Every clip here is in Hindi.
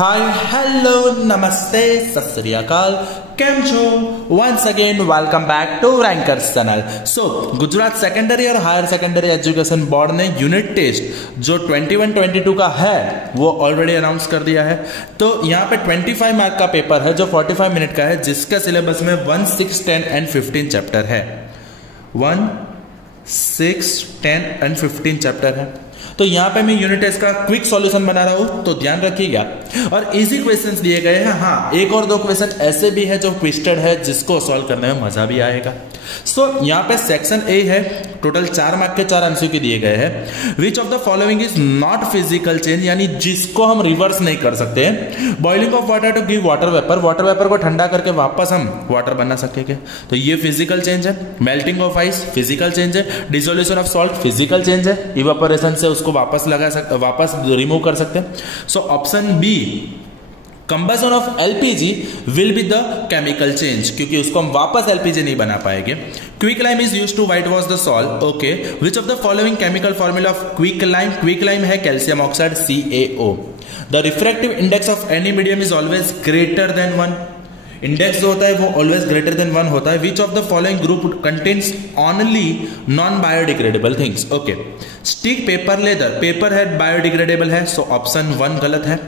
हाय हेलो नमस्ते सत श्री अकाल केम छो once again welcome back to rankers channel. So Gujarat secondary और हायर सेकेंडरी एजुकेशन बोर्ड ने यूनिट टेस्ट जो 21-22 का है वो ऑलरेडी अनाउंस कर दिया है। तो यहाँ पे 25 मार्क का पेपर है जो 45 मिनट का है, जिसका सिलेबस में 1, 6, 10 एंड 15 चैप्टर है। 1, 6, 10 एंड 15 चैप्टर है। तो यहाँ पे मैं यूनिट टेस्ट का क्विक सॉल्यूशन बना रहा हूं, तो ध्यान रखिएगा। और इजी क्वेश्चंस दिए गए हैं। हाँ, एक और दो क्वेश्चन ऐसे भी है जो ट्विस्टेड है, जिसको सॉल्व करने में मजा भी आएगा। सो यहाँ पे सेक्शन ए है, टोटल 4 मार्क के 4 एमसीक्यू दिए गए हैं। Which of the following is not physical change, यानी जिसको हम रिवर्स नहीं कर सकते। Boiling of water to give water vapour, water vapour को ठंडा करके वापस हम वाटर बना सकेंगे, तो ये फिजिकल चेंज है। Melting of ice physical change है। Dissolution of salt physical change है। इवेपोरेशन से उसको वापस रिमूव कर सकते हैं। So option B combustion of LPG will be the chemical change, क्योंकि उसको हम वापस एलपीजी नहीं बना पाएंगे। Quick lime is used to white wash the salt. Okay, which of the following chemical formula of quick lime? Quick lime है calcium oxide CaO। The refractive index of any medium is always greater than 1। Index जो होता है वो ऑलवेज ग्रेटर देन 1 होता है। विच of the following group contains only non biodegradable things? Okay, stick, paper, leather. Paper है बायोडिग्रेडेबल है, सो ऑप्शन 1 गलत है।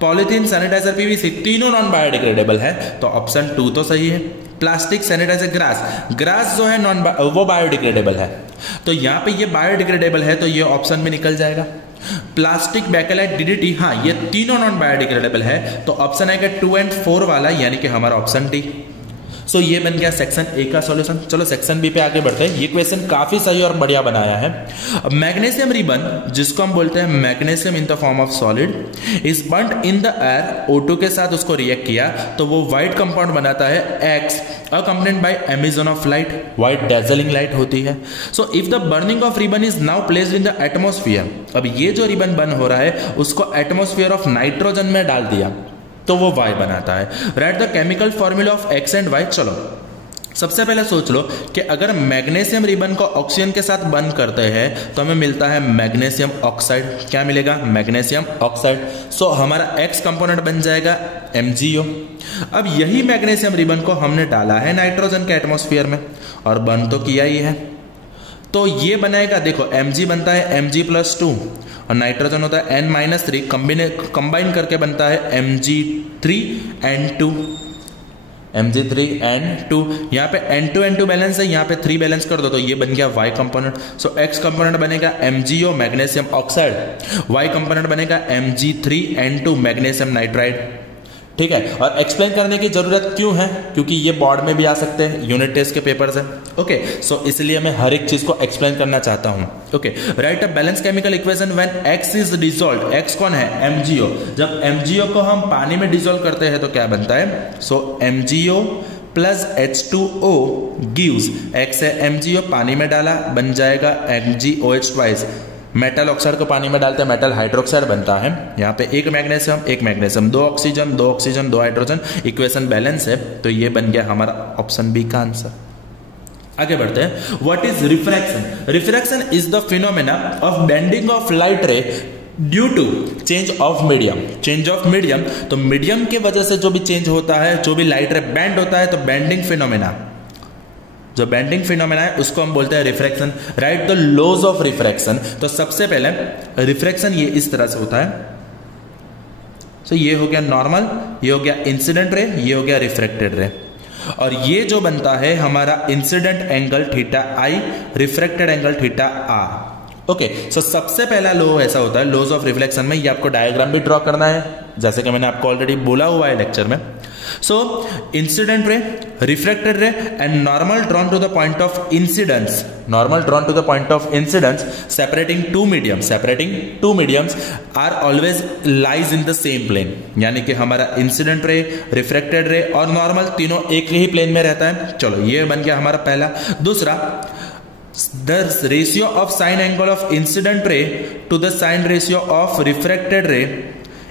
पॉलीथीन, सैनिटाइजर, पीवीसी तीनों नॉन बायोडिग्रेडेबल है, तो ऑप्शन 2 तो सही है। प्लास्टिक, सैनिटाइजर, ग्रास जो है वो बायोडिग्रेडेबल है, तो यहाँ पे ये बायोडिग्रेडेबल है, तो ये ऑप्शन में निकल जाएगा। प्लास्टिक, बैकेलाइट, डीडीटी, हाँ ये तीनों नॉन बायोडिग्रेडेबल है, तो ऑप्शन आएगा 2 और 4 वाला, यानी कि हमारा ऑप्शन डी। सो ये बन गया सेक्शन ए का सॉल्यूशन। चलो सेक्शन बी पे आगे बढ़ते हैं। ये क्वेश्चन काफी सही और बढ़िया बनाया है। मैग्नीशियम रिबन, जिसको हम बोलते हैं magnesium in the form of solid, is burned in the air. O2 के साथ उसको रिएक्ट किया तो वो व्हाइट कंपाउंड बनाता है X, accompanied by emission of light. White dazzling light होती है। So if the burning of ribbon is now placed in the atmosphere, अब ये जो रिबन बर्न हो रहा है उसको एटमोस्फियर ऑफ नाइट्रोजन में डाल दिया तो वो Y बनाता है। Right the chemical formula of X and Y। चलो सबसे पहले सोच लो कि अगर मैग्नीशियम रिबन को ऑक्सीजन के साथ बंद करते हैं तो हमें मिलता है मैग्नीशियम ऑक्साइड। क्या मिलेगा? Magnesium oxide. सो हमारा X कंपोनेंट बन जाएगा MgO। अब यही मैग्नीशियम रिबन को हमने डाला है नाइट्रोजन के एटमोस्फियर में और बंद तो किया ही है, तो ये बनाएगा, देखो Mg बनता है Mg+2 और नाइट्रोजन होता है N-3, कंबाइन करके बनता है Mg3N2। Mg3N2, यहाँ पे N2N2 बैलेंस है, यहाँ पे 3 बैलेंस कर दो तो ये बन गया Y कंपोनेंट। सो X कंपोनेंट बनेगा MgO magnesium oxide, Y component बनेगा Mg3N2 मैग्नीशियम नाइट्राइड। ठीक है, और एक्सप्लेन करने की जरूरत क्यों है? क्योंकि ये बोर्ड में भी आ सकते हैं, यूनिट टेस्ट के पेपर से। ओके, सो इसलिए मैं हर एक चीज को एक्सप्लेन करना चाहता हूं। Okay, right a balance chemical equation when X is dissolved. X कौन है? MgO। जब MgO को हम पानी में डिसॉल्व करते हैं तो क्या बनता है? सो MgO plus H2O gives, X है MgO, पानी में डाला बन जाएगा MgOH2। मेटल ऑक्साइड को पानी में डालते हैं, मेटल हाइड्रोक्साइड बनता है। यहाँ पे एक magnesium, 2 oxygen, 2 hydrogen, equation balance है, तो ये बन गया हमारा ऑप्शन बी का आंसर। आगे बढ़ते हैं। What is refraction? Refraction is the phenomena of bending of light ray due to change of medium. Change of medium, तो मीडियम की वजह से जो भी चेंज होता है, जो भी लाइट रे बेंड होता है, तो बेंडिंग फिनोमेना, जो बेंडिंग फिनोमेना है उसको हम बोलते हैं refraction. Write the laws of refraction. तो सबसे पहले रिफ्रैक्शन ये इस तरह से होता है। सो ये हो गया नॉर्मल, ये हो गया इंसिडेंट रे, ये हो गया रिफ्रैक्टेड रे, और ये जो बनता है हमारा incident angle θi, refracted angle θr। Okay, so सबसे पहला लॉ ऐसा होता है लॉज ऑफ रिफ्लेक्शन में, ये आपको डायग्राम भी ड्रॉ करना है जैसे कि मैंने आपको ऑलरेडी बोला हुआ है लेक्चर में। So incident ray, refracted ray and normal drawn to the point of incidence, normal drawn to the point of incidence separating two mediums are always lies in the same plane. यानी कि हमारा इंसिडेंट रे, रिफ्रैक्टेड रे और नॉर्मल तीनों एक ही प्लेन में रहता है। चलो ये बन गया हमारा पहला। दूसरा, the ratio of sine angle of incident ray to the sine ratio of refracted ray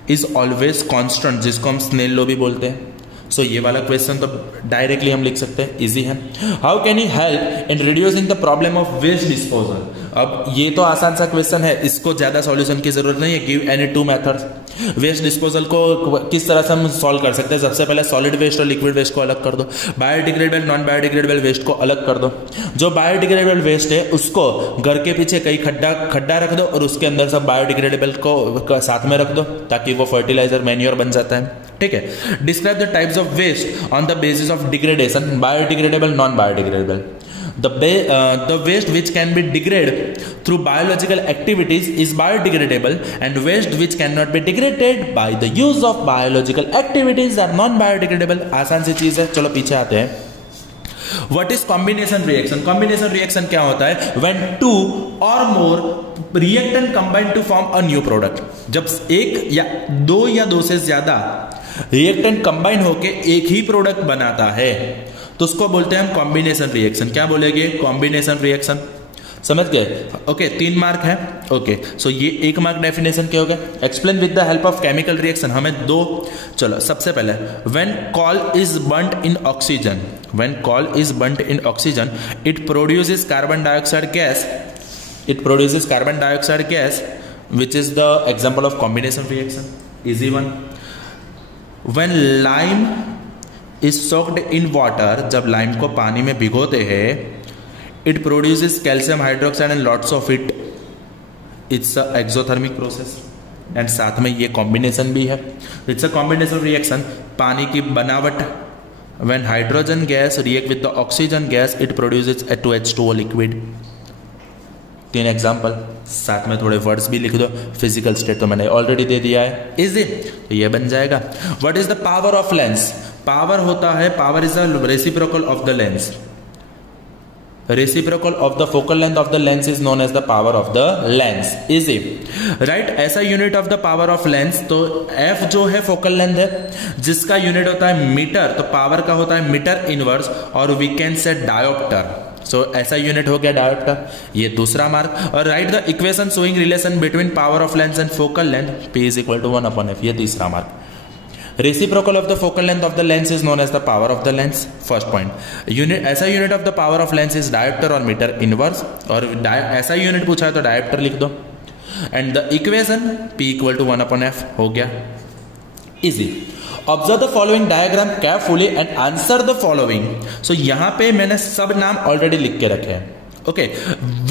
is always constant, जिसको हम स्नेल लॉ भी बोलते हैं। सो ये वाला क्वेश्चन तो डायरेक्टली हम लिख सकते हैं, इजी है। How can you help in reducing the problem of waste disposal? अब ये तो आसान सा क्वेश्चन है, इसको ज्यादा सॉल्यूशन की जरूरत नहीं है। Give any 2 methods. Waste disposal को किस तरह से हम सॉल्व कर सकते हैं? सबसे पहले सॉलिड वेस्ट और लिक्विड वेस्ट को अलग कर दो, बायोडिग्रेडेबल नॉन बायोडिग्रेडेबल वेस्ट को अलग कर दो। जो बायोडिग्रेडेबल वेस्ट है उसको घर के पीछे कहीं खड्डा रख दो और उसके अंदर सब बायोडिग्रेडेबल को साथ में रख दो ताकि वो फर्टिलाइजर मैन्योर बन जाता है। ठीक है। Describe the types of waste on the basis of degradation, biodegradable non biodegradable. The waste which can be degraded through biological activities is biodegradable, and waste which cannot be degraded by the use of biological activities are non-biodegradable। आसान सी चीज है, चलो पीछे आते हैं। What is combination reaction? Combination reaction क्या होता है? When two or more reactant combine to form a new product। जब एक या दो से ज्यादा रिएक्टेंट कंबाइन होके एक ही प्रोडक्ट बनाता है तो उसको बोलते हैं हम कॉम्बिनेशन रिएक्शन। क्या बोलेंगे? Combination reaction. समझ गए? ओके, 3 मार्क है। ओके, सो ये 1 मार्क डेफिनेशन क्या होगा? Explain with the help of chemical reaction. हमें 2, चलो सबसे पहले when call is burned in oxygen, when call is burned in oxygen it produces carbon dioxide gas, it produces carbon dioxide gas which is the example of combination reaction. Easy one. When lime is soaked in water, जब लाइम को पानी में भिगोते हैं, it produces calcium hydroxide and lots of it, it's a exothermic process and साथ में ये कॉम्बिनेशन भी है। It's a combination reaction. पानी की बनावट, when hydrogen gas react with the oxygen gas it produces H2O liquid. 3 example, साथ में थोड़े वर्ड्स भी लिख दो। फिजिकल स्टेट तो मैंने ऑलरेडी दे दिया है, इजी, तो ये बन जाएगा। What is the power of lens? Power होता है, power is the reciprocal of the lens, reciprocal of the focal length of the lens is known as the power of the lens. Easy, right. ऐसा unit of the power of lens, तो एफ जो है फोकल लेंथ है जिसका यूनिट होता है मीटर, तो पावर का होता है मीटर इनवर्स, और we can say dioptre. So ऐसा यूनिट हो गया डायोप्टर, ये दूसरा मार्क। और write the equation showing relation between power of lens and focal length, P is equal to 1/f, ये तीसरा मार्क। Reciprocal of the focal length of the lens is known as the power of the lens, first point। Unit, ऐसा unit of the power of lens is dioptre और मीटर इनवर्स, और ऐसा यूनिट पूछा है तो डायोप्टर लिख दो। And the equation P equal to 1/f हो गया, easy. Observe the following diagram carefully and answer the following. So यहां पे मैंने सब नाम ऑलरेडी लिख के रखे हैं। Okay,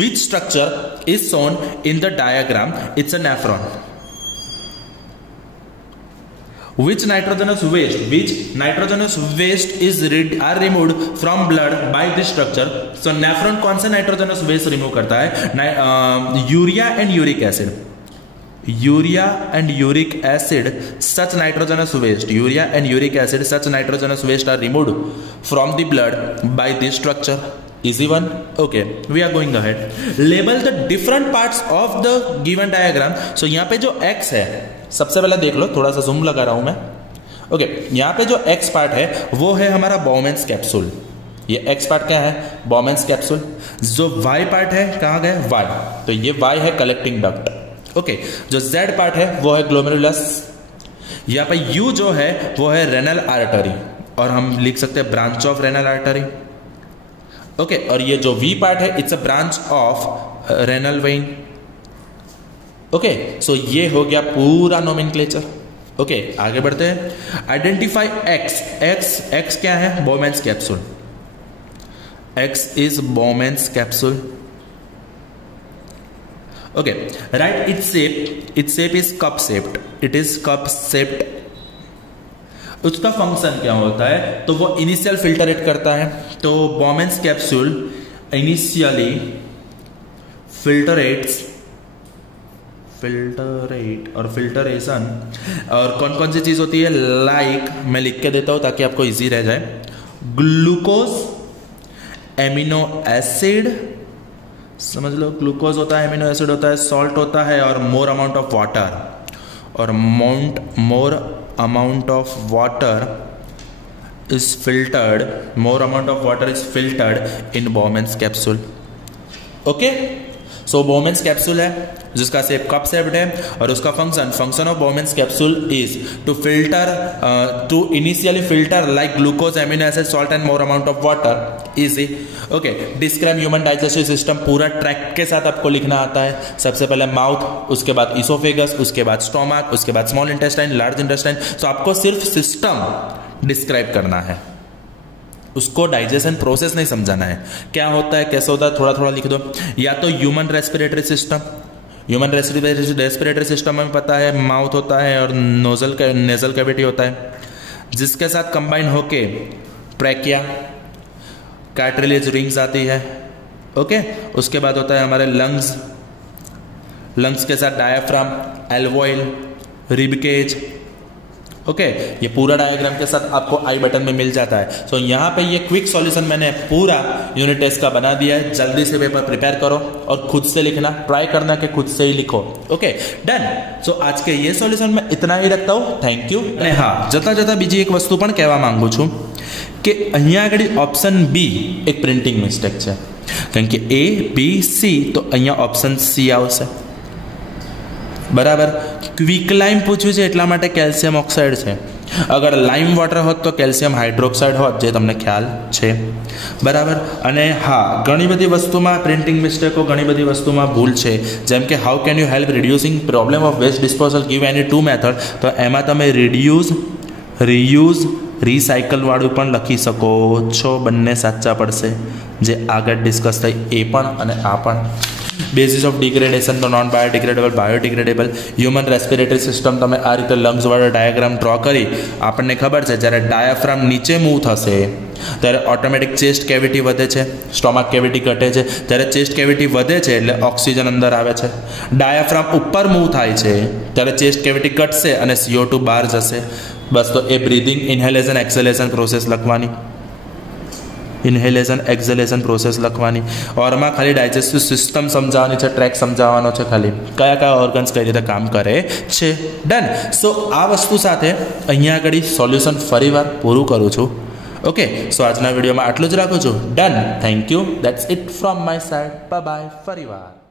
which structure is shown in the diagram? It's a nephron. Which nitrogenous waste is are removed from blood by this structure? So nephron कौन सा नाइट्रोजनस वेस्ट रिमूव करता है? Urea and uric acid, urea and uric acid, such nitrogenous waste, urea and uric acid, such nitrogenous waste are removed from the blood by this structure. Easy one. Okay, we are going ahead. Label the different parts of the given diagram. So यहाँ पे जो X है, सबसे पहले देख लो, थोड़ा सा जूम लगा रहा हूं मैं। ओके, यहाँ पे जो X पार्ट है वो है हमारा बॉमेंस कैप्सूल। ये X पार्ट क्या है? Bowman's capsule. जो Y पार्ट है कहाँ गए? Y, तो ये Y है कलेक्टिंग डक्ट। ओके, जो Z पार्ट है वो है ग्लोमेरुलस। यहाँ पे U जो है वो है रेनल आर्टरी, और हम लिख सकते हैं branch of renal artery. Okay, और ये जो V पार्ट है it's a branch of renal vein. Okay, so ये हो गया पूरा नोमेनक्लेचर। ओके, आगे बढ़ते हैं। Identify X। X क्या है? Bowman's capsule. X is Bowman's capsule. Okay, right its shape, its shape is cup shaped, it is cup shaped. उसका फंक्शन क्या होता है? तो वो इनिशियल फिल्टरेट करता है। तो बॉमेंस कैप्सूल इनिशियली फिल्टरेट और फिल्टरेशन, और कौन कौन सी चीज होती है? लाइक मैं लिख के देता हूं ताकि आपको इजी रह जाए। ग्लूकोज, एमिनो एसिड, समझ लो, ग्लूकोज होता है, एमिनो एसिड होता है, सॉल्ट होता है, और मोर अमाउंट ऑफ वाटर, और मोर amount of water is filtered, more amount of water is filtered in Bowman's capsule. Okay, so Bowman's capsule है जिसका शेप कप शेप्ड है और उसका function of Bowman's capsule is to filter to initially filter like glucose amino acid salt and more amount of water easy. Okay, describe human digestive system पूरा ट्रैक के साथ आपको लिखना आता है। सबसे पहले माउथ, उसके बाद इसोफेगस, उसके बाद स्टोमक, उसके बाद स्मॉल इंटेस्टाइन, लार्ज इंटेस्टाइन। तो आपको सिर्फ सिस्टम डिस्क्राइब करना है, उसको डाइजेशन प्रोसेस नहीं समझाना है, क्या होता है कैसे होता है थोड़ा थोड़ा लिख दो। या तो human respiratory system, human respiratory system में पता है माउथ होता है और नेजल कैविटी होता है, जिसके साथ कंबाइन होके ट्रैकिया, कार्टिलेज रिंग्स आती है। ओके, उसके बाद होता है हमारे लंग्स, लंग्स के साथ डायाफ्राम, एल्वोइल, रिबकेज। ओके, ये पूरा डायग्राम के साथ आपको आई बटन में मिल जाता है। सो यहाँ पे ये क्विक सॉल्यूशन मैंने पूरा यूनिट टेस्ट का बना दिया है। जल्दी से पेपर प्रिपेयर करो और खुद से लिखना, ट्राई करना कि खुद से ही लिखो। Okay done. सो आज के ये सॉल्यूशन में इतना ही रखता हूँ। Thank you. અને હા, જતા બીજી એક વસ્તુ પણ કહેવા માંગુ છું કે અહીંયા આગળ ઓપ્શન બી એક પ્રિન્ટિંગ મિસ્ટેક છે, કારણ કે A, B, C તો અહીંયા ઓપ્શન C આવશે, બરાબર। ક્વિક લાઇમ પૂછ્યું છે એટલા માટે કેલ્શિયમ ઓક્સાઇડ છે। અગર લાઇમ વોટર હોત તો કેલ્શિયમ હાઇડ્રોક્સાઇડ હોત, જે તમને ખ્યાલ છે, બરાબર। અને હા, ઘણી બધી વસ્તુમાં પ્રિન્ટિંગ મિસ્ટેકો, ઘણી બધી વસ્તુમાં ભૂલ છે, જેમ કે how can you help reducing problem of waste disposal, give any 2 method, તો એમાં તમે રિડ્યુસ, રીયુઝ, રીસાયકલ વાળું પણ લખી શકો છો, બંને સાચા પડશે, જે આગળ ડિસ્કસ થઈ એ પણ અને આ પણ। બેઝિસ ઓફ ડિગ્રેડેશન તો non biodegradable, biodegradable. Human respiratory system તમે આ રીતે લંગ્સ વાળો ડાયાગ્રામ ડ્રો કરી, આપણને ખબર છે જ્યારે ડાયાફ્રામ નીચે મૂવ થશે ત્યારે ઓટોમેટિક ચેસ્ટ કેવિટી વધે છે, સ્ટોમક કેવિટી ઘટે છે। ત્યારે ચેસ્ટ કેવિટી વધે છે એટલે ઓક્સિજન અંદર આવે છે। ડાયાફ્રામ ઉપર મૂવ થાય છે ત્યારે ચેસ્ટ કેવિટી ઘટશે અને CO2 બહાર જશે। બસ, તો એ બ્રીધિંગ, ઇન્હેલેશન, એક્સહેલેશન પ્રોસેસ લખવાની, ઇન્હેલેશન એક્સહેલેશન પ્રોસેસ લખવાની। ઓરમાં ખાલી ડાયજેસ્ટિવ સિસ્ટમ સમજાવવાની છે, ટ્રેક સમજાવવાનો છે, ખાલી કયા કયા ઓર્ગન્સ કઈ રીતે કામ કરે છે। ડન। સો આ વસ્તુ સાથે અહીંયા આગળ સોલ્યુશન ફરીવાર પૂરું કરું છું। ઓકે, સો આજના વિડીયોમાં આટલું જ રાખું છું। Done, thank you, that's it from my side, bye bye, ફરીવાર।